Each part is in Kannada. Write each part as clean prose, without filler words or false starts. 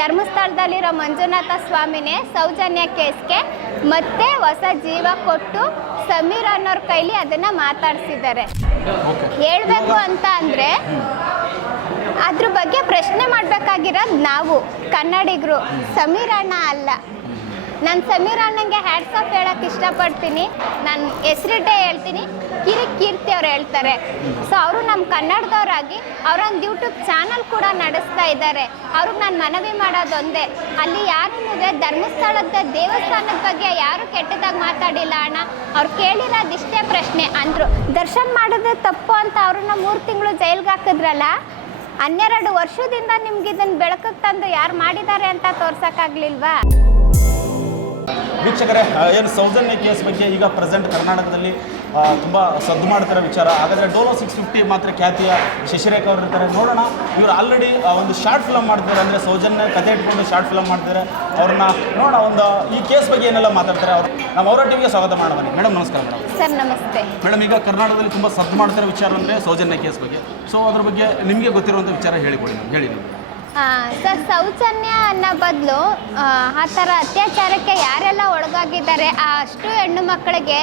ಧರ್ಮಸ್ಥಳದಲ್ಲಿರೋ ಮಂಜುನಾಥ ಸ್ವಾಮಿನೇ ಸೌಜನ್ಯ ಕೇಸ್ಗೆ ಮತ್ತೆ ಹೊಸ ಜೀವ ಕೊಟ್ಟು ಸಮೀರ್ ಅನ್ನೋರ ಕೈಲಿ ಅದನ್ನ ಮಾತಾಡ್ಸಿದ್ದಾರೆ. ಹೇಳ್ಬೇಕು ಅಂತ ಅಂದ್ರೆ ಅದ್ರ ಬಗ್ಗೆ ಪ್ರಶ್ನೆ ಮಾಡ್ಬೇಕಾಗಿರೋದು ನಾವು ಕನ್ನಡಿಗರು, ಸಮೀರ್ ಅಣ್ಣ ಅಲ್ಲ. ನಾನು ಸಮೀರ್ ಅಣ್ಣಂಗೆ ಹ್ಯಾಟ್ಸ್ ಆಫ್ ಹೇಳಕ್ಕೆ ಇಷ್ಟಪಡ್ತೀನಿ. ನಾನು ಹೆಸರಿಟ್ಟೆ ಹೇಳ್ತೀನಿ, ಕೀರ್ತಿ ಅವ್ರು ಹೇಳ್ತಾರೆ. ಸೊ ಅವರು ನಮ್ಮ ಕನ್ನಡದವರಾಗಿ ಅವರೊಂದು ಯೂಟ್ಯೂಬ್ ಚಾನಲ್ ಕೂಡ ನಡೆಸ್ತಾ ಇದ್ದಾರೆ. ಅವ್ರಿಗೆ ನಾನು ಮನವಿ ಮಾಡೋದೊಂದೇ, ಅಲ್ಲಿ ಯಾರೂ ಧರ್ಮಸ್ಥಳದ ದೇವಸ್ಥಾನದ ಬಗ್ಗೆ ಯಾರು ಕೆಟ್ಟದಾಗಿ ಮಾತಾಡಿಲ್ಲ ಅಣ್ಣ. ಅವ್ರು ಕೇಳಿರೋದಿಷ್ಟೇ ಪ್ರಶ್ನೆ ಅಂದರು. ದರ್ಶನ್ ಮಾಡೋದೇ ತಪ್ಪು ಅಂತ ಅವ್ರನ್ನ 3 ತಿಂಗಳು ಜೈಲ್ಗೆ ಹಾಕಿದ್ರಲ್ಲ, 12 ವರ್ಷದಿಂದ ನಿಮ್ಗೆ ಇದನ್ನು ಬೆಳಕಿಗೆ ತಂದು ಯಾರು ಮಾಡಿದ್ದಾರೆ ಅಂತ ತೋರ್ಸೋಕ್ಕಾಗಲಿಲ್ವಾ? ವೀಕ್ಷಕರೇ, ಏನು ಸೌಜನ್ಯ ಕೇಸ್ ಬಗ್ಗೆ ಈಗ ಪ್ರೆಸೆಂಟ್ ಕರ್ನಾಟಕದಲ್ಲಿ ತುಂಬ ಸದ್ದು ಮಾಡ್ತಿರೋ ವಿಚಾರ. ಹಾಗಾದರೆ ಡೋಲೋ 650 ಮಾತ್ರ ಖ್ಯಾತಿಯ ಶಶಿರೇಖಾ ಅವರು ಇರ್ತಾರೆ. ನೋಡೋಣ, ಇವರು ಆಲ್ರೆಡಿ ಒಂದು ಶಾರ್ಟ್ ಫಿಲಮ್ ಮಾಡ್ತಿದ್ದಾರೆ, ಅಂದರೆ ಸೌಜನ್ಯ ಕತೆ ಇಟ್ಕೊಂಡು ಶಾರ್ಟ್ ಫಿಲಮ್ ಮಾಡ್ತಿದ್ದಾರೆ. ಅವ್ರನ್ನ ನೋಡೋಣ, ಒಂದು ಈ ಕೇಸ್ ಬಗ್ಗೆ ಏನೆಲ್ಲ ಮಾತಾಡ್ತಾರೆ. ಅವರು ನಮ್ಮ ಅವರ ಟಿವಿಗೆ ಸ್ವಾಗತ ಮಾಡೋಣ. ಬನ್ನಿ ಮೇಡಮ್. ನಮಸ್ಕಾರ ಮೇಡಮ್. ಸರ್ ನಮಸ್ತೆ ಮೇಡಮ್. ಈಗ ಕರ್ನಾಟಕದಲ್ಲಿ ತುಂಬ ಸದ್ದು ಮಾಡ್ತಿರೋ ವಿಚಾರ ಅಂದರೆ ಸೌಜನ್ಯ ಕೇಸ್ ಬಗ್ಗೆ. ಸೊ ಅದ್ರ ಬಗ್ಗೆ ನಿಮಗೆ ಗೊತ್ತಿರುವಂಥ ವಿಚಾರ ಹೇಳಿಕೊಡಿ ಮ್ಯಾಮ್, ಹೇಳಿ ನೀವು. ಸರ್, ಸೌಜನ್ಯ ಅನ್ನೋ ಬದಲು ಆ ಥರ ಅತ್ಯಾಚಾರಕ್ಕೆ ಯಾರೆಲ್ಲ ಒಳಗಾಗಿದ್ದಾರೆ ಅಷ್ಟು ಹೆಣ್ಣು ಮಕ್ಕಳಿಗೆ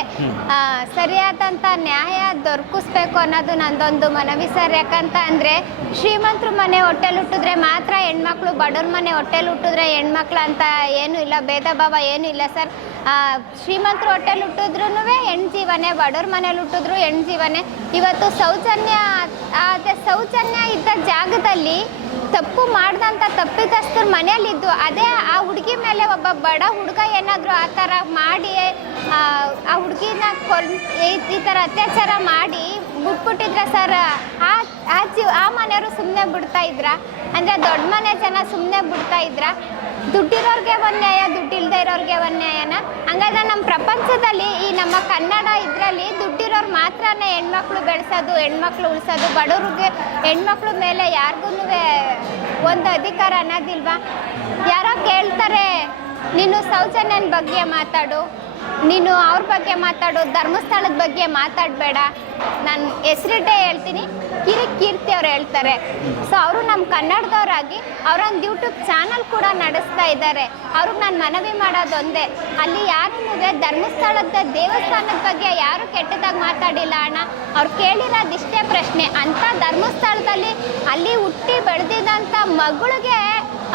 ಸರಿಯಾದಂಥ ನ್ಯಾಯ ದೊರಕಿಸ್ಬೇಕು ಅನ್ನೋದು ನಂದೊಂದು ಮನವಿ ಸರ್. ಯಾಕಂತ ಅಂದರೆ ಶ್ರೀಮಂತರು ಮನೆ ಹೊಟ್ಟೆಲಿ ಹುಟ್ಟಿದ್ರೆ ಮಾತ್ರ ಹೆಣ್ಮಕ್ಳು, ಬಡವ್ರ ಮನೆ ಹೊಟ್ಟೆಲಿ ಹುಟ್ಟಿದ್ರೆ ಹೆಣ್ಮಕ್ಳು ಅಂತ ಏನೂ ಇಲ್ಲ, ಭೇದ ಭಾವ ಏನೂ ಇಲ್ಲ ಸರ್. ಶ್ರೀಮಂತರು ಹೊಟ್ಟೆಲಿ ಹುಟ್ಟಿದ್ರೂ ಹೆಣ್ಣು ಜೀವನೇ, ಬಡವ್ರ ಮನೇಲಿ ಹುಟ್ಟಿದ್ರು ಹೆಣ್ಣು ಜೀವನೇ. ಇವತ್ತು ಸೌಜನ್ಯ ಇದ್ದ ಜಾಗದಲ್ಲಿ ತಪ್ಪು ಮಾಡ್ದಂಥ ತಪ್ಪಿತಸ್ಥರು ಮನೇಲಿದ್ದು, ಅದೇ ಆ ಹುಡುಗಿ ಮೇಲೆ ಒಬ್ಬ ಬಡ ಹುಡುಗ ಏನಾದರೂ ಆ ಥರ ಮಾಡಿ ಆ ಹುಡುಗಿನ ಈ ಥರ ಅತ್ಯಾಚಾರ ಮಾಡಿ ಬಿಟ್ಬಿಟ್ಟಿದ್ರೆ ಸರ್, ಆ ಮನೆಯವರು ಸುಮ್ಮನೆ ಬಿಡ್ತಾ ಇದ್ರ? ಅಂದರೆ ದೊಡ್ಡ ಮನೆ ಜನ ಸುಮ್ಮನೆ ಬಿಡ್ತಾ ಇದ್ರ? ದುಡ್ಡಿರೋರಿಗೆ ಒಂದು ನ್ಯಾಯ, ದುಡ್ಡಿಲ್ಲದೆ ಇರೋರಿಗೆ ಒಂದು ನ್ಯಾಯನ? ಹಂಗಾದ್ರೆ ನಮ್ಮ ಪ್ರಪಂಚದಲ್ಲಿ ಈ ನಮ್ಮ ಕನ್ನಡ ಇದರಲ್ಲಿ ದುಡ್ಡಿರೋರು ಮಾತ್ರನೇ ಹೆಣ್ಮಕ್ಳು ಬೆಳೆಸೋದು, ಹೆಣ್ಮಕ್ಳು ಉಳಿಸೋದು, ಬಡವ್ರಿಗೆ ಹೆಣ್ಮಕ್ಳ ಮೇಲೆ ಯಾರಿಗೂ ಒಂದು ಅಧಿಕಾರ ಅನ್ನೋದಿಲ್ವಾ? ಯಾರೋ ಕೇಳ್ತಾರೆ, ನೀನು ಸೌಜನ್ಯನ ಬಗ್ಗೆ ಮಾತಾಡು, ನೀನು ಅವ್ರ ಬಗ್ಗೆ ಮಾತಾಡು, ಧರ್ಮಸ್ಥಳದ ಬಗ್ಗೆ ಮಾತಾಡಬೇಡ. ನಾನು ಹೆಸರಿಟ್ಟೆ ಹೇಳ್ತೀನಿ, ಕೀರ್ತಿ ಅವ್ರು ಹೇಳ್ತಾರೆ. ಸೊ ಅವರು ನಮ್ಮ ಕನ್ನಡದವರಾಗಿ ಅವರೊಂದು ಯೂಟ್ಯೂಬ್ ಚಾನಲ್ ಕೂಡ ನಡೆಸ್ತಾ ಇದ್ದಾರೆ. ಅವ್ರಿಗೆ ನಾನು ಮನವಿ ಮಾಡೋದೊಂದೇ, ಅಲ್ಲಿ ಯಾರೂ ಧರ್ಮಸ್ಥಳದ ದೇವಸ್ಥಾನದ ಬಗ್ಗೆ ಯಾರು ಕೆಟ್ಟದಾಗಿ ಮಾತಾಡಿಲ್ಲ ಅಣ್ಣ. ಅವ್ರು ಕೇಳಿರೋದಿಷ್ಟೇ ಪ್ರಶ್ನೆ. ಅಂಥ ಧರ್ಮಸ್ಥಳದಲ್ಲಿ ಅಲ್ಲಿ ಹುಟ್ಟಿ ಬೆಳೆದಿದ್ದಂಥ ಮಗಳಿಗೆ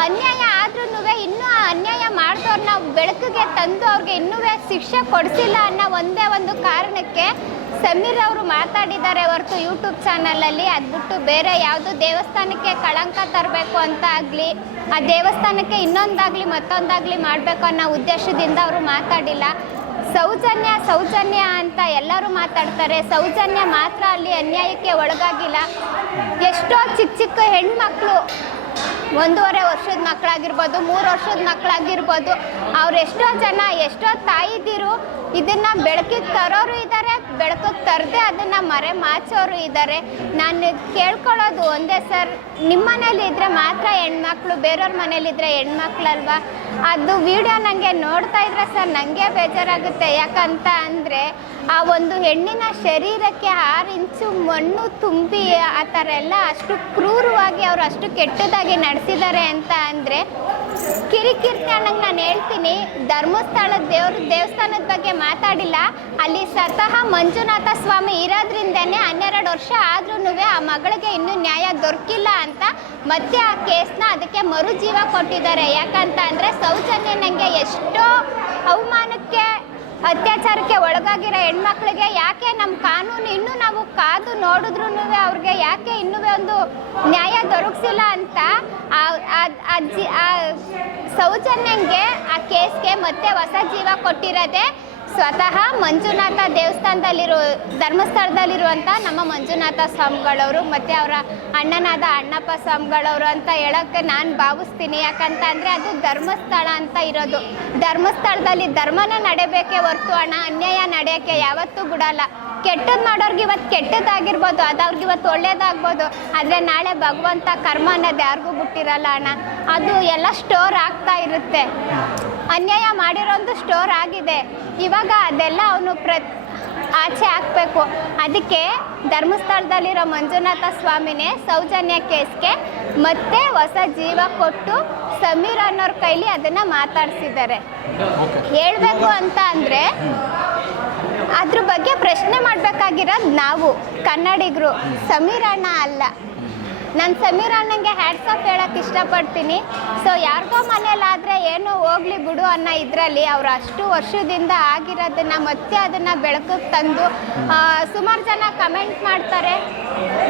ಅನ್ಯಾಯ ಆದ್ರೂ ಇನ್ನೂ ಅನ್ಯಾಯ ಮಾಡಿದವ್ರನ್ನ ಬೆಳಕಿಗೆ ತಂದು ಅವ್ರಿಗೆ ಇನ್ನೂ ಶಿಕ್ಷೆ ಕೊಡಿಸಿಲ್ಲ ಅನ್ನೋ ಒಂದೇ ಒಂದು ಕಾರಣಕ್ಕೆ ಸಮೀರ್ ಅವರು ಮಾತಾಡಿದ್ದಾರೆ ಹೊರತು ಯೂಟ್ಯೂಬ್ ಚಾನಲಲ್ಲಿ. ಅದು ಬಿಟ್ಟು ಬೇರೆ ಯಾವುದೋ ದೇವಸ್ಥಾನಕ್ಕೆ ಕಳಂಕ ತರಬೇಕು ಅಂತ ಆಗಲಿ, ಆ ದೇವಸ್ಥಾನಕ್ಕೆ ಇನ್ನೊಂದಾಗಲಿ ಮತ್ತೊಂದಾಗಲಿ ಮಾಡಬೇಕು ಅನ್ನೋ ಉದ್ದೇಶದಿಂದ ಅವರು ಮಾತಾಡಿಲ್ಲ. ಸೌಜನ್ಯ ಅಂತ ಎಲ್ಲರೂ ಮಾತಾಡ್ತಾರೆ. ಸೌಜನ್ಯ ಮಾತ್ರ ಅಲ್ಲಿ ಅನ್ಯಾಯಕ್ಕೆ ಒಳಗಾಗಿಲ್ಲ. ಎಷ್ಟೋ ಚಿಕ್ಕ ಹೆಣ್ಮಕ್ಳು, 1.5 ವರ್ಷದ ಮಕ್ಕಳಾಗಿರ್ಬೋದು, 3 ವರ್ಷದ ಮಕ್ಕಳಾಗಿರ್ಬೋದು, ಎಷ್ಟೋ ಜನ, ಎಷ್ಟೋ ತಾಯಿದಿರು ಇದನ್ನು ಬೆಳಕಿಗೆ ತರೋರು ಇದ್ದಾರೆ, ಬೆಳಕಿಗೆ ತರದೆ ಅದನ್ನು ಮರೆ ಮಾಚೋರು ಇದ್ದಾರೆ. ನಾನು ಕೇಳ್ಕೊಳ್ಳೋದು ಒಂದೇ ಸರ್, ನಿಮ್ಮ ಮನೇಲಿ ಇದ್ದರೆ ಮಾತ್ರ ಹೆಣ್ಮಕ್ಳು, ಬೇರೆಯವ್ರ ಮನೇಲಿದ್ದರೆ ಹೆಣ್ಮಕ್ಳಲ್ವಾ? ಅದು ವಿಡಿಯೋ ನನಗೆ ನೋಡ್ತಾ ಇದ್ರೆ ಸರ್ ನನಗೆ ಬೇಜಾರಾಗುತ್ತೆ. ಯಾಕಂತ ಅಂದರೆ ಆ ಒಂದು ಹೆಣ್ಣಿನ ಶರೀರಕ್ಕೆ 6 ಇಂಚು ಮಣ್ಣು ತುಂಬಿ ಆ ಥರ ಎಲ್ಲ ಅಷ್ಟು ಕ್ರೂರವಾಗಿ ಅವರು ಅಷ್ಟು ಕೆಟ್ಟದಾಗಿ ನಡೆಸಿದ್ದಾರೆ ಅಂತ ಅಂದರೆ, ಕೀರ್ತಿ ಅಣ್ಣಂಗೆ ನಾನು ಹೇಳ್ತೀನಿ, ಧರ್ಮಸ್ಥಳದ ದೇವಸ್ಥಾನದ ಬಗ್ಗೆ ಮಾತಾಡಿಲ್ಲ. ಅಲ್ಲಿ ಸ್ವತಃ ಮಂಜುನಾಥ ಸ್ವಾಮಿ ಇರೋದ್ರಿಂದನೇ 12 ವರ್ಷ ಆದ್ರೂ ಆ ಮಗಳಿಗೆ ಇನ್ನೂ ನ್ಯಾಯ ದೊರಕಿಲ್ಲ ಅಂತ ಮತ್ತೆ ಆ ಕೇಸ್ನ ಅದಕ್ಕೆ ಮರುಜೀವ ಕೊಟ್ಟಿದ್ದಾರೆ. ಯಾಕಂತ ಅಂದರೆ ಸೌಜನ್ಯ ನನಗೆ ಎಷ್ಟೋ ಅವಮಾನಕ್ಕೆ, ಅತ್ಯಾಚಾರಕ್ಕೆ ಒಳಗಾಗಿರೋ ಹೆಣ್ಮಕ್ಳಿಗೆ ಯಾಕೆ ನಮ್ಮ ಕಾನೂನು ಇನ್ನೂ ನಾವು ಕಾದು ನೋಡಿದ್ರೂ ಅವ್ರಿಗೆ ಯಾಕೆ ಇನ್ನೂ ಒಂದು ನ್ಯಾಯ ದೊರಕಿಸಿಲ್ಲ ಅಂತ ಆ ಸೌಜನ್ಯಂಗೆ ಆ ಕೇಸ್ಗೆ ಮತ್ತೆ ಹೊಸ ಜೀವ ಕೊಟ್ಟಿರೋದೆ ಸ್ವತಃ ಮಂಜುನಾಥ ಧರ್ಮಸ್ಥಳದಲ್ಲಿರುವಂಥ ನಮ್ಮ ಮಂಜುನಾಥ ಸ್ವಾಮಿಗಳವರು ಮತ್ತು ಅವರ ಅಣ್ಣನಾದ ಅಣ್ಣಪ್ಪ ಸ್ವಾಮಿಗಳವರು ಅಂತ ಹೇಳೋಕ್ಕೆ ನಾನು ಭಾವಿಸ್ತೀನಿ. ಯಾಕಂತ ಅಂದರೆ ಅದು ಧರ್ಮಸ್ಥಳ ಅಂತ ಇರೋದು. ಧರ್ಮಸ್ಥಳದಲ್ಲಿ ಧರ್ಮನೇ ನಡೆಯಬೇಕೇ ಹೊರತು ಅಣ್ಣ ಅನ್ಯಾಯ ನಡೆಯೋಕ್ಕೆ ಯಾವತ್ತೂ ಬಿಡಲ್ಲ. ಕೆಟ್ಟದ್ದು ಮಾಡೋರ್ಗೆ ಇವತ್ತು ಕೆಟ್ಟದ್ದಾಗಿರ್ಬೋದು, ಅದು ಅವ್ರಿಗೆ ಇವತ್ತು ಒಳ್ಳೇದಾಗ್ಬೋದು, ಆದರೆ ನಾಳೆ ಭಗವಂತ ಕರ್ಮ ಅನ್ನೋದು ಯಾರಿಗೂ ಬಿಟ್ಟಿರಲ್ಲ ಅಣ್ಣ. ಅದು ಎಲ್ಲ ಸ್ಟೋರ್ ಆಗ್ತಾ ಇರುತ್ತೆ. ಅನ್ಯಾಯ ಮಾಡಿರೋದು ಸ್ಟೋರ್ ಆಗಿದೆ. ಇವಾಗ ಅದೆಲ್ಲ ಅವನು ಆಚೆ ಹಾಕಬೇಕು. ಅದಕ್ಕೆ ಧರ್ಮಸ್ಥಳದಲ್ಲಿರೋ ಮಂಜುನಾಥ ಸ್ವಾಮಿನೇ ಸೌಜನ್ಯ ಕೇಸ್ಗೆ ಮತ್ತೆ ಹೊಸ ಜೀವ ಕೊಟ್ಟು ಸಮೀರ್ ಅನ್ನೋರ್ ಕೈಲಿ ಅದನ್ನ ಮಾತಾಡ್ಸಿದ್ದಾರೆ. ಓಕೆ, ಹೇಳ್ಬೇಕು ಅಂತ ಅಂದ್ರೆ ಅದ್ರ ಬಗ್ಗೆ ಪ್ರಶ್ನೆ ಮಾಡ್ಬೇಕಾಗಿರೋದು ನಾವು ಕನ್ನಡಿಗರು, ಸಮೀರ್ ಅಣ್ಣ ಅಲ್ಲ. ನಾನು ಸಮೀರ್ ಅಣ್ಣಂಗೆ ಹ್ಯಾಟ್ಸ್ ಆಫ್ ಹೇಳಕ್ಕೆ ಇಷ್ಟಪಡ್ತೀನಿ. ಸೊ ಯಾರಿಗೋ ಮನೇಲಾದರೆ ಏನೋ ಹೋಗ್ಲಿ ಬಿಡು ಅನ್ನೋ ಇದರಲ್ಲಿ ಅವ್ರು ಅಷ್ಟು ವರ್ಷದಿಂದ ಆಗಿರೋದನ್ನ ಮತ್ತೆ ಅದನ್ನು ಬೆಳಕಿಗೆ ತಂದು ಸುಮಾರು ಜನ ಕಮೆಂಟ್ ಮಾಡ್ತಾರೆ.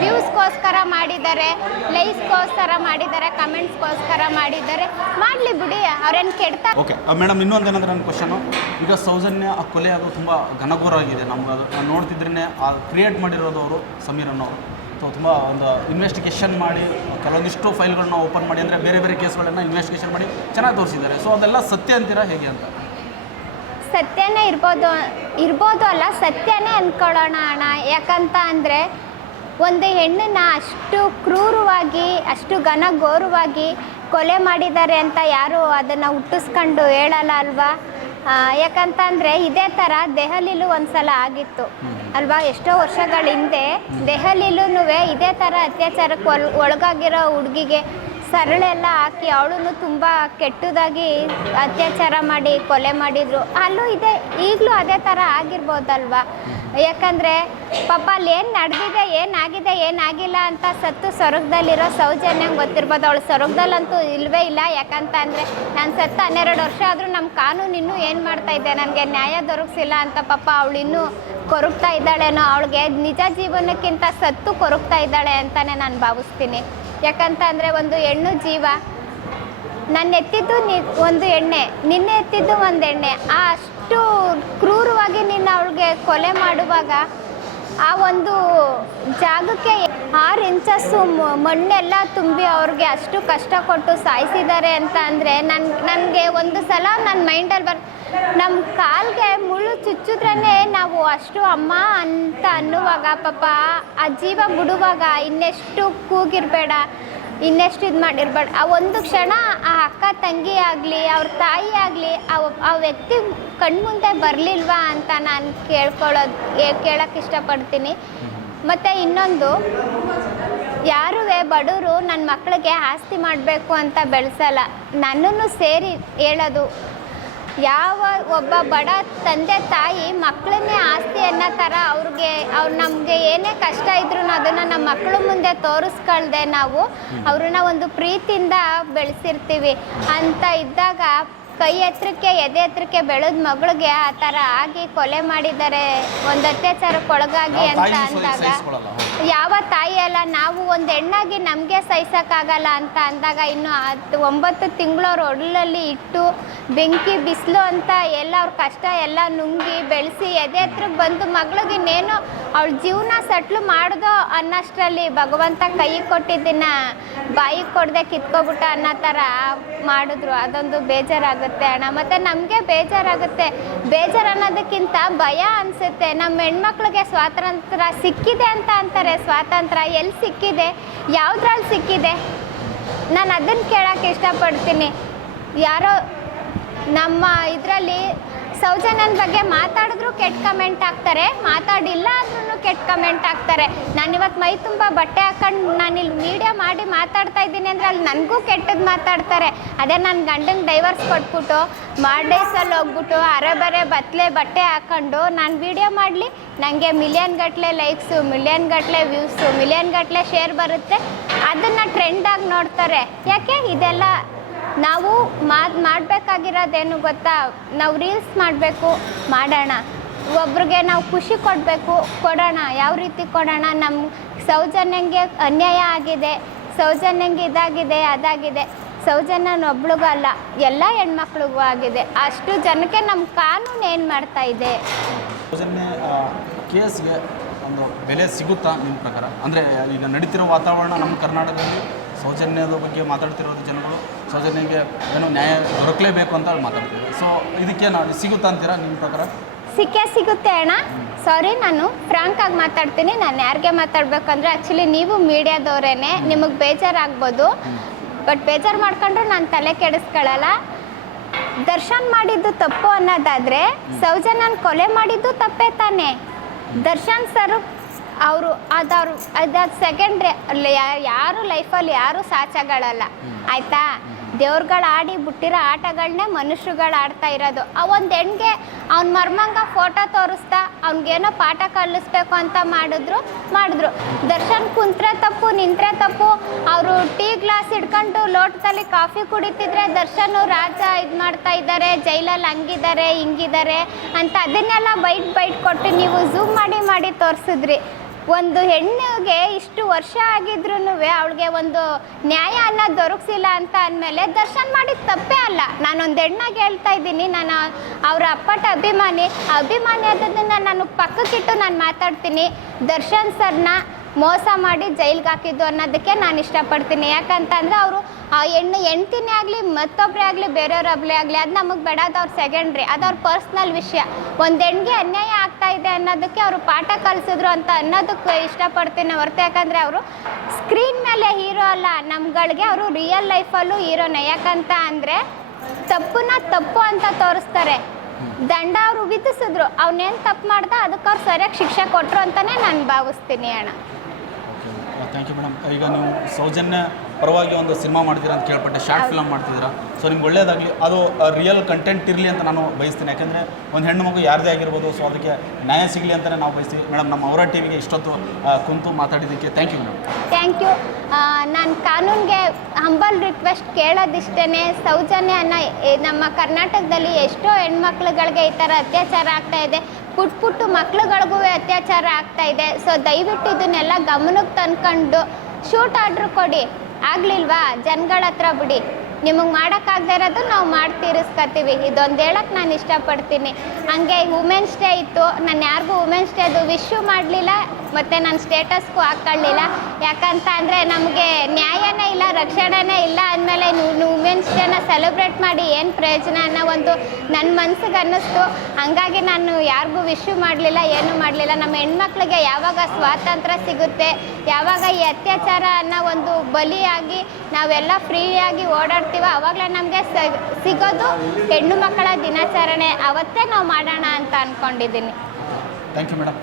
ವ್ಯೂಸ್ಗೋಸ್ಕರ ಮಾಡಿದ್ದಾರೆ, ಲೈಕ್ಸ್ಗೋಸ್ಕರ ಮಾಡಿದ್ದಾರೆ, ಕಮೆಂಟ್ಸ್ಗೋಸ್ಕರ ಮಾಡಿದ್ದಾರೆ. ಮಾಡಲಿ ಬಿಡಿ, ಅವ್ರೇನು ಕೆಡ್ತಾ. ಓಕೆ ಮೇಡಮ್, ಇನ್ನೊಂದೇನಂದ್ರೆ ನನ್ನ ಕ್ವಶನು, ಈಗ ಸೌಜನ್ಯ ಆ ಕೊಲೆ ಅದು ತುಂಬ ಘನಘೋರವಾಗಿದೆ. ನಮ್ಗೆ ಅದು ನೋಡ್ತಿದ್ರೇ ಆ ಕ್ರಿಯೇಟ್ ಮಾಡಿರೋದು ಅವರು ಸಮೀರ್ ಅನ್ನೋರು. ಸೊ ತುಂಬ ಒಂದು ಇನ್ವೆಸ್ಟಿಗೇಷನ್ ಮಾಡಿ ಕೆಲವೊಂದಿಷ್ಟು ಫೈಲ್ಗಳನ್ನ ಓಪನ್ ಮಾಡಿ, ಅಂದರೆ ಬೇರೆ ಬೇರೆ ಕೇಸ್ಗಳನ್ನು ಇನ್ವೆಸ್ಟಿಗೇಷನ್ ಮಾಡಿ ಚೆನ್ನಾಗಿ ತೋರಿಸಿದ್ದಾರೆ. ಸೊ ಅದೆಲ್ಲ ಸತ್ಯ ಅಂತೀರಾ ಹೇಗೆ ಅಂತ? ಸತ್ಯನೇ ಇರ್ಬೋದು ಅಲ್ಲ, ಸತ್ಯನೇ ಅಂದ್ಕೊಳ್ಳೋಣ ಅಣ್ಣ. ಯಾಕಂತ ಅಂದರೆ ಒಂದು ಹೆಣ್ಣನ್ನು ಅಷ್ಟು ಕ್ರೂರವಾಗಿ, ಅಷ್ಟು ಘನಘೋರವಾಗಿ ಕೊಲೆ ಮಾಡಿದ್ದಾರೆ ಅಂತ ಯಾರು ಅದನ್ನು ಹುಟ್ಟಿಸ್ಕೊಂಡು ಹೇಳಲ್ಲ ಅಲ್ವಾ? ಯಾಕಂತ ಅಂದರೆ ಇದೇ ಥರ ದೆಹಲಿಲೂ ಒಂದು ಸಲ ಆಗಿತ್ತು ಅಲ್ವಾ? ಎಷ್ಟೋ ವರ್ಷಗಳ ಹಿಂದೆ ದೆಹಲಿಲೂ ಇದೇ ಥರ ಅತ್ಯಾಚಾರಕ್ಕೆ ಒಳಗಾಗಿರೋ ಹುಡುಗಿಗೆ ಸರಳೆಲ್ಲ ಹಾಕಿ ಅವಳನ್ನು ತುಂಬ ಕೆಟ್ಟದಾಗಿ ಅತ್ಯಾಚಾರ ಮಾಡಿ ಕೊಲೆ ಮಾಡಿದರು. ಅಲ್ಲೂ ಇದೆ, ಈಗಲೂ ಅದೇ ಥರ ಆಗಿರ್ಬೋದಲ್ವಾ? ಯಾಕಂದರೆ ಪಾಪ ಅಲ್ಲಿ ಏನು ನಡೆದಿದೆ, ಏನಾಗಿದೆ, ಏನಾಗಿಲ್ಲ ಅಂತ ಸತ್ತು ಸ್ವರ್ಗದಲ್ಲಿರೋ ಸೌಜನ್ಯಂಗೆ ಗೊತ್ತಿರ್ಬೋದು. ಅವಳು ಸ್ವರ್ಗದಲ್ಲಂತೂ ಇಲ್ಲವೇ ಇಲ್ಲ. ಯಾಕಂತ ಅಂದರೆ ನಾನು ಸತ್ತು 12 ವರ್ಷ ಆದರೂ ನಮ್ಮ ಕಾನೂನು ಇನ್ನೂ ಏನು ಮಾಡ್ತಾಯಿದ್ದೆ, ನನಗೆ ನ್ಯಾಯ ದೊರಕಿಸಿಲ್ಲ ಅಂತ ಪಾಪ ಅವಳು ಇನ್ನೂ ಕೊರಗ್ತಾ ಇದ್ದಾಳೇನೋ. ಅವಳಿಗೆ ನಿಜ ಜೀವನಕ್ಕಿಂತ ಸತ್ತು ಕೊರಗ್ತಾ ಇದ್ದಾಳೆ ಅಂತಲೇ ನಾನು ಭಾವಿಸ್ತೀನಿ. ಯಾಕಂತ ಅಂದರೆ ಒಂದು ಹೆಣ್ಣು ಜೀವ, ನನ್ನ ಎತ್ತಿದ್ದು ಒಂದು ಎಣ್ಣೆ, ನಿನ್ನೆ ಎತ್ತಿದ್ದು ಒಂದು ಎಣ್ಣೆ, ಅಷ್ಟು ಕ್ರೂರವಾಗಿ ನಿನ್ನ ಅವಳಿಗೆ ಕೊಲೆ ಮಾಡುವಾಗ ಆ ಒಂದು ಜಾಗಕ್ಕೆ 6 ಇಂಚಸ್ಸು ಮಣ್ಣೆಲ್ಲ ತುಂಬಿ ಅವ್ರಿಗೆ ಅಷ್ಟು ಕಷ್ಟ ಕೊಟ್ಟು ಸಾಯಿಸಿದ್ದಾರೆ ಅಂತ ಅಂದರೆ ನನಗೆ ಒಂದು ಸಲ ನನ್ನ ಮೈಂಡಲ್ಲಿ ನಮ್ಮ ಕಾಲ್ಗೆ ಮುಳ್ಳು ಚುಚ್ಚಿದ್ರೇ ನಾವು ಅಷ್ಟು ಅಮ್ಮ ಅಂತ ಅನ್ನುವಾಗ ಪಾಪ ಆ ಜೀವ ಬಿಡುವಾಗ ಇನ್ನೆಷ್ಟು ಕೂಗಿರಬೇಡ, ಇನ್ನೆಷ್ಟು ಇದು ಮಾಡಿರ್ಬೇಡ. ಆ ಒಂದು ಕ್ಷಣ ಆ ಅಕ್ಕ ತಂಗಿ ಆಗಲಿ, ಅವ್ರ ತಾಯಿ ಆಗಲಿ, ಆ ವ್ಯಕ್ತಿ ಕಣ್ಮುಂದೆ ಬರಲಿಲ್ವಾ ಅಂತ ನಾನು ಕೇಳೋಕ್ಕೆ ಇಷ್ಟಪಡ್ತೀನಿ. ಮತ್ತು ಇನ್ನೊಂದು, ಯಾರೂ ಬಡವರು ನನ್ನ ಮಕ್ಕಳಿಗೆ ಆಸ್ತಿ ಮಾಡಬೇಕು ಅಂತ ಬೆಳೆಸಲ್ಲ. ನನ್ನನ್ನು ಸೇರಿ ಹೇಳೋದು, ಯಾವ ಒಬ್ಬ ಬಡ ತಂದೆ ತಾಯಿ ಮಕ್ಕಳನ್ನೇ ಆಸ್ತಿ ಅನ್ನೋ ಥರ ಅವ್ರು ನಮಗೆ ಏನೇ ಕಷ್ಟ ಇದ್ರೂ ಅದನ್ನು ನಮ್ಮ ಮಕ್ಕಳ ಮುಂದೆ ತೋರಿಸ್ಕೊಳ್ದೆ ನಾವು ಅವ್ರನ್ನ ಒಂದು ಪ್ರೀತಿಯಿಂದ ಬೆಳೆಸಿರ್ತೀವಿ ಅಂತ ಇದ್ದಾಗ ಕೈ ಎತ್ತರಕ್ಕೆ ಎದೆ ಎತ್ತರಕ್ಕೆ ಬೆಳೆದ ಮಗಳಿಗೆ ಆ ಥರ ಆಗಿ ಕೊಲೆ ಮಾಡಿದ್ದಾರೆ, ಒಂದು ಅತ್ಯಾಚಾರಕ್ಕೆ ಒಳಗಾಗಿ ಅಂತ ಅಂದಾಗ ಯಾವ ತಾಯಿ ಅಲ್ಲ, ನಾವು ಒಂದು ಹೆಣ್ಣಾಗಿ ನಮಗೆ ಸಹಿಸೋಕ್ಕಾಗಲ್ಲ ಅಂತ ಅಂದಾಗ ಇನ್ನು 9 ತಿಂಗಳು ಅವ್ರ ಒಡಲಲ್ಲಿ ಇಟ್ಟು ಬೆಂಕಿ ಬಿಸಿಲು ಅಂತ ಎಲ್ಲ ಅವ್ರ ಕಷ್ಟ ಎಲ್ಲ ನುಂಗಿ ಬೆಳೆಸಿ ಎದೆ ಹತ್ರಕ್ಕೆ ಬಂದು ಮಗಳಿಗೆ ಇನ್ನೇನು ಅವಳ ಜೀವನ ಸಟ್ಲು ಮಾಡ್ದೋ ಅನ್ನೋಷ್ಟರಲ್ಲಿ ಭಗವಂತ ಕೈ ಕೊಟ್ಟಿದ್ದನ್ನ ಬಾಯಿಗೆ ಕೊಡದೆ ಕಿತ್ಕೊಬಿಟ್ಟ ಅನ್ನೋ ಥರ ಮಾಡಿದ್ರು. ಅದೊಂದು ಬೇಜಾರಾಗುತ್ತೆ ಅಣ್ಣ. ಮತ್ತು ನಮಗೆ ಬೇಜಾರಾಗುತ್ತೆ. ಬೇಜಾರು ಅನ್ನೋದಕ್ಕಿಂತ ಭಯ ಅನಿಸುತ್ತೆ. ನಮ್ಮ ಹೆಣ್ಮಕ್ಳಿಗೆ ಸ್ವಾತಂತ್ರ್ಯ ಸಿಕ್ಕಿದೆ ಅಂತ ಅಂತಾರೆ. ಸ್ವಾತಂತ್ರ್ಯ ಎಲ್ಲಿ ಸಿಕ್ಕಿದೆ, ಯಾವುದ್ರಲ್ಲಿ ಸಿಕ್ಕಿದೆ? ನಾನು ಅದನ್ನು ಕೇಳೋಕ್ಕೆ ಇಷ್ಟಪಡ್ತೀನಿ. ಯಾರೋ ನಮ್ಮ ಇದರಲ್ಲಿ ಸೌಜನ್ಯನ ಬಗ್ಗೆ ಮಾತಾಡಿದ್ರು ಕೆಟ್ಟ ಕಮೆಂಟ್ ಹಾಕ್ತಾರೆ, ಮಾತಾಡಿಲ್ಲ ಅಂದ್ರೂ ಕೆಟ್ಟ ಕಮೆಂಟ್ ಹಾಕ್ತಾರೆ. ನಾನಿವತ್ತು ಮೈ ತುಂಬ ಬಟ್ಟೆ ಹಾಕೊಂಡು ನಾನಿಲ್ಲಿ ವೀಡಿಯೋ ಮಾಡಿ ಮಾತಾಡ್ತಾ ಇದ್ದೀನಿ ಅಂದರೆ ಅಲ್ಲಿ ನನಗೂ ಕೆಟ್ಟದ್ದು ಮಾತಾಡ್ತಾರೆ. ಅದೇ ನನ್ನ ಗಂಡನ ಡೈವರ್ಸ್ ಕೊಟ್ಬಿಟ್ಟು ಮಾಲ್ಡೇವ್ಸಲ್ಲಿ ಹೋಗ್ಬಿಟ್ಟು ಅರೆಬರೆ ಬಟ್ಟೆ ಹಾಕ್ಕೊಂಡು ನಾನು ವೀಡಿಯೋ ಮಾಡಲಿ, ನನಗೆ ಮಿಲಿಯನ್ ಗಟ್ಟಲೆ ಲೈಕ್ಸು, ಮಿಲಿಯನ್ ಗಟ್ಟಲೆ ವ್ಯೂಸು, ಮಿಲಿಯನ್ ಗಟ್ಟಲೆ ಶೇರ್ ಬರುತ್ತೆ. ಅದನ್ನು ಟ್ರೆಂಡಾಗಿ ನೋಡ್ತಾರೆ. ಯಾಕೆ? ಇದೆಲ್ಲ ನಾವು ಮಾಡಬೇಕಾಗಿರೋದೇನು ಗೊತ್ತಾ? ನಾವು ರೀಲ್ಸ್ ಮಾಡಬೇಕು, ಮಾಡೋಣ. ಒಬ್ರಿಗೆ ನಾವು ಖುಷಿ ಕೊಡೋಣ. ಯಾವ ರೀತಿ ಕೊಡೋಣ? ನಮ್ಮ ಸೌಜನ್ಯಂಗೆ ಅನ್ಯಾಯ ಆಗಿದೆ, ಸೌಜನ್ಯಂಗೆ ಇದಾಗಿದೆ, ಅದಾಗಿದೆ. ಸೌಜನ್ಯನೊಬ್ಳಿಗೂ ಅಲ್ಲ, ಎಲ್ಲ ಹೆಣ್ಮಕ್ಳಿಗೂ ಆಗಿದೆ. ಅಷ್ಟು ಜನಕ್ಕೆ ನಮ್ಮ ಕಾನೂನು ಏನು ಮಾಡ್ತಾ ಇದೆ? ಸೌಜನ್ಯ ಕೇಸ್ಗೆ ಒಂದು ಬೆಲೆ ಸಿಗುತ್ತಾ ನಿಮ್ಮ ಪ್ರಕಾರ? ಅಂದರೆ ಈಗ ನಡೀತಿರೋ ವಾತಾವರಣ ನಮ್ಮ ಕರ್ನಾಟಕದಲ್ಲಿ ಸೌಜನ್ಯದ ಬಗ್ಗೆ ಮಾತಾಡ್ತಿರೋದು ಜನಗಳು, ಸೌಜನ್ಯಗೆ ಏನೋ ನ್ಯಾಯ ದೊರಕಲೇಬೇಕು ಅಂತ ಮಾತಾಡ್ತಿದ್ದಾರೆ. ಸೊ ಇದಕ್ಕೇನು ಸಿಗುತ್ತಾ ಅಂತೀರಾ ನಿಮ್ಮ ಪ್ರಕಾರ? ಸಿಗುತ್ತೆ ಅಣ್ಣ. ಸಾರಿ, ನಾನು ಫ್ರಾಂಕ್ ಆಗಿ ಮಾತಾಡ್ತೀನಿ. ನಾನು ಯಾರಿಗೆ ಮಾತಾಡಬೇಕಂದ್ರೆ ಆ್ಯಕ್ಚುಲಿ ನೀವು ಮೀಡಿಯಾದವರೇನೆ, ನಿಮಗೆ ಬೇಜಾರಾಗ್ಬೋದು. ಬಟ್ ಬೇಜಾರು ಮಾಡ್ಕೊಂಡ್ರು ನಾನು ತಲೆ ಕೆಡಿಸ್ಕೊಳ್ಳಲ್ಲ. ದರ್ಶನ್ ಮಾಡಿದ್ದು ತಪ್ಪು ಅನ್ನೋದಾದರೆ ಸೌಜನ್ಯನ ಕೊಲೆ ಮಾಡಿದ್ದು ತಪ್ಪೇ ತಾನೆ. ದರ್ಶನ್ ಸರ್ ಅದು ಸೆಕೆಂಡ್ರಿ. ಯಾರು ಲೈಫಲ್ಲಿ ಯಾರು ಸಾಚಾಗಳಲ್ಲ, ಆಯಿತಾ? ದೇವ್ರುಗಳು ಆಡಿ ಬಿಟ್ಟಿರೋ ಆಟಗಳನ್ನೇ ಮನುಷ್ಯರುಗಳು ಆಡ್ತಾ ಇರೋದು. ಆ ಒಂದು ಹೆಣ್ಣಿಗೆ ಅವ್ನ ಮರ್ಮಂಗ ಫೋಟೋ ತೋರಿಸ್ತಾ ಅವ್ನಿಗೇನೋ ಪಾಠ ಕಲಿಸ್ಬೇಕು ಅಂತ ಮಾಡಿದ್ರು. ದರ್ಶನ್ ಕುಂತ್ರೆ ತಪ್ಪು, ನಿಂತ್ರೆ ತಪ್ಪು. ಅವರು ಟೀ ಗ್ಲಾಸ್ ಹಿಡ್ಕೊಂಡು ಲೋಟದಲ್ಲಿ ಕಾಫಿ ಕುಡಿತಿದ್ರೆ ದರ್ಶನ್ ರಾಜ ಇದು ಮಾಡ್ತಾ ಇದ್ದಾರೆ, ಜೈಲಲ್ಲಿ ಹಂಗಿದ್ದಾರೆ ಹಿಂಗಿದ್ದಾರೆ ಅಂತ ಅದನ್ನೆಲ್ಲ ಬೈಟ್ ಕೊಟ್ಟು ನೀವು ಝೂಮ್ ಮಾಡಿ ತೋರಿಸಿದ್ರಿ. ಒಂದು ಹೆಣ್ಣಿಗೆ ಇಷ್ಟು ವರ್ಷ ಆಗಿದ್ರೂ ಅವಳಿಗೆ ಒಂದು ನ್ಯಾಯ ಅನ್ನೋದು ದೊರಕಿಸಿಲ್ಲ ಅಂತ ಅಂದಮೇಲೆ ದರ್ಶನ್ ಮಾಡಿದ ತಪ್ಪೇ ಅಲ್ಲ. ನಾನೊಂದು ಹೆಣ್ಣಾಗಿ ಹೇಳ್ತಾ ಇದ್ದೀನಿ, ನಾನು ಅವರ ಅಪ್ಪಟ ಅಭಿಮಾನಿ ಆದದನ್ನು ನಾನು ಪಕ್ಕಕ್ಕಿಟ್ಟು ನಾನು ಮಾತಾಡ್ತೀನಿ. ದರ್ಶನ್ ಸರ್ನ ಮೋಸ ಮಾಡಿ ಜೈಲಿಗೆ ಹಾಕಿದ್ದು ಅನ್ನೋದಕ್ಕೆ ನಾನು ಇಷ್ಟಪಡ್ತೀನಿ. ಯಾಕಂತಂದರೆ ಅವರು ಆ ಹೆಣ್ತಿನೇ ಆಗಲಿ ಮತ್ತೊಬ್ಬರೇ ಆಗಲಿ ಬೇರೆಯವ್ರೊಬ್ಬರೇ ಆಗಲಿ ಅದು ನಮಗೆ ಬೇಡ, ಅದು ಅವ್ರ ಸೆಕೆಂಡ್ರಿ, ಅದು ಅವ್ರ ಪರ್ಸ್ನಲ್ ವಿಷಯ. ಒಂದು ಹೆಣ್ಣಿಗೆ ಅನ್ಯಾಯ ಆಗ್ತಾ ಇದೆ ಅನ್ನೋದಕ್ಕೆ ಅವರು ಪಾಠ ಕಲಿಸಿದ್ರು ಅಂತ ಅನ್ನೋದಕ್ಕೆ ಇಷ್ಟಪಡ್ತೀನಿ ಹೊರತು. ಯಾಕಂದರೆ ಅವರು ಸ್ಕ್ರೀನ್ ಮೇಲೆ ಹೀರೋ ಅಲ್ಲ, ನಮ್ಗಳಿಗೆ ಅವರು ರಿಯಲ್ ಲೈಫಲ್ಲೂ ಹೀರೋನೇ. ಯಾಕಂತ ಅಂದರೆ ತಪ್ಪು ಅಂತ ತೋರಿಸ್ತಾರೆ. ದಂಡ ಅವರು ವಿಧಿಸಿದ್ರು, ಅವನೇನು ತಪ್ಪು ಮಾಡ್ದ ಅದಕ್ಕೆ ಅವ್ರು ಸರಿಯಾಗಿ ಶಿಕ್ಷೆ ಕೊಟ್ಟರು ಅಂತಲೇ ನಾನು ಭಾವಿಸ್ತೀನಿ ಅಣ್ಣ. Thank you madam. ಈಗ ನೀವು ಸೌಜನ್ಯ ಪರವಾಗಿ ಒಂದು ಸಿನಿಮಾ ಮಾಡ್ತೀರಾ ಅಂತ ಕೇಳ್ಪಟ್ಟೆ, ಶಾರ್ಟ್ ಫಿಲಮ್ ಮಾಡ್ತಿದ್ದೀರಾ. ಸೊ ನಿಮ್ಗೆ ಒಳ್ಳೆಯದಾಗಲಿ, ಅದು ರಿಯಲ್ ಕಂಟೆಂಟ್ ಇರಲಿ ಅಂತ ನಾನು ಬಯಸ್ತೀನಿ. ಯಾಕೆಂದರೆ ಒಂದು ಹೆಣ್ಣು ಮಗು ಯಾರದೇ ಆಗಿರ್ಬೋದು, ಸೊ ಅದಕ್ಕೆ ನ್ಯಾಯ ಸಿಗಲಿ ಅಂತಲೇ ನಾವು ಬಯಸ್ತೀವಿ. ಮೇಡಮ್, ನಮ್ಮ ಅವರ ಟಿವಿಗೆ ಇಷ್ಟೊತ್ತು ಕುಂತು ಮಾತಾಡಿದ್ದಕ್ಕೆ thank you madam. Thank you. ನಾನು ಕಾನೂನಿಗೆ ಹಂಬಲ್ ರಿಕ್ವೆಸ್ಟ್ ಕೇಳೋದಿಷ್ಟೇ, ಸೌಜನ್ಯ ಅನ್ನೋ ನಮ್ಮ ಕರ್ನಾಟಕದಲ್ಲಿ ಎಷ್ಟೋ ಹೆಣ್ಮಕ್ಳುಗಳಿಗೆ ಈ ಥರ ಅತ್ಯಾಚಾರ ಆಗ್ತಾ ಇದೆ. ಪುಟ್ಟ ಮಕ್ಳುಗಳಿಗೂ ಅತ್ಯಾಚಾರ ಆಗ್ತಾ ಇದೆ. ಸೊ ದಯವಿಟ್ಟು ಇದನ್ನೆಲ್ಲ ಗಮನಕ್ಕೆ ತಂದ್ಕೊಂಡು ಶೂಟ್ ಆರ್ಡ್ರ್ ಕೊಡಿ. ಆಗಲಿಲ್ವಾ ಜನಗಳ ಹತ್ರ ಬಿಡಿ, ನಿಮಗೆ ಮಾಡೋಕ್ಕಾಗದೇ ಇರೋದು ನಾವು ಮಾಡಿ ತೀರಿಸ್ಕೊತೀವಿ. ಇದೊಂದು ಹೇಳಕ್ಕೆ ನಾನು ಇಷ್ಟಪಡ್ತೀನಿ. ಹಂಗೆ ವುಮೆನ್ಸ್ ಡೇ ಇತ್ತು, ನಾನು ಯಾರಿಗೂ ವುಮೆನ್ಸ್ ಡೇದು ವಿಶ್ಯೂ ಮಾಡಲಿಲ್ಲ ಮತ್ತು ನನ್ನ ಸ್ಟೇಟಸ್ಗೂ ಹಾಕ್ಕೊಳ್ಳಿಲ್ಲ. ಯಾಕಂತ ಅಂದರೆ ನಮಗೆ ನ್ಯಾಯನೇ ಇಲ್ಲ, ರಕ್ಷಣೆನೇ ಇಲ್ಲ ಅಂದಮೇಲೆ ವುಮೆನ್ಸ್ ಡೇನ ಸೆಲೆಬ್ರೇಟ್ ಮಾಡಿ ಏನು ಪ್ರಯೋಜನ ಅನ್ನೋ ಒಂದು ನನ್ನ ಮನ್ಸಿಗೆ ಅನ್ನಿಸ್ತು. ಹಂಗಾಗಿ ನಾನು ಯಾರಿಗೂ ವಿಶ್ಯೂ ಮಾಡಲಿಲ್ಲ, ಏನೂ ಮಾಡಲಿಲ್ಲ. ನಮ್ಮ ಹೆಣ್ಮಕ್ಳಿಗೆ ಯಾವಾಗ ಸ್ವಾತಂತ್ರ್ಯ ಸಿಗುತ್ತೆ, ಯಾವಾಗ ಈ ಅತ್ಯಾಚಾರ ಅನ್ನೋ ಒಂದು ಬಲಿಯಾಗಿ ನಾವೆಲ್ಲ ಫ್ರೀಯಾಗಿ ಓಡಾಡ್ತೀವೋ ಆವಾಗಲೇ ನಮಗೆ ಸಿಗೋದು ಹೆಣ್ಣು ಮಕ್ಕಳ ದಿನಾಚರಣೆ. ಅವತ್ತೇ ನಾವು ಮಾಡೋಣ ಅಂತ ಅಂದ್ಕೊಂಡಿದ್ದೀನಿ. Thank you madam.